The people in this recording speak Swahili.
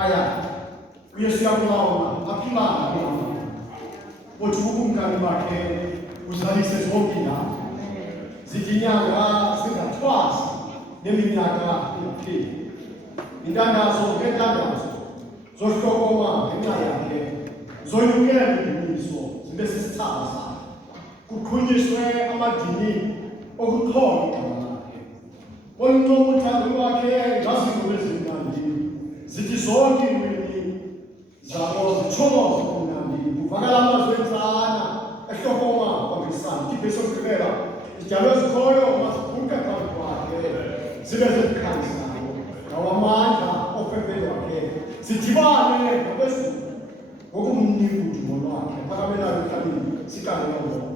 Waya, uyesu yakulaona aphilanga uthi ukumkani bakhe uzalise zonke la zithi inyanga zingathwasi neminyaka ingapheli. Intandazo ngentandazo zohlokoma ngenxa yakhe zoyukela indimiso zibe sisithaba sakhe kuqhunyiswe amadini okuthola igama lakhe. Oluncoma uthando lwakhe ngazinto ezimnandi zithi zonke iilwimi zabo zitshokoze kumnandi. Kuvakala amazwi entsana ehlokoma kwangesandi. Iivesi zokugqibela izityalo ezikhoyo maziguqe phambi kwakhe zibe zimkhanyisayo. Ngawamandla ofempeni wakhe zidibane ngaphezulu ngokumnika udumo lwakhe. Phakamelayo emhlabeni sikalelo.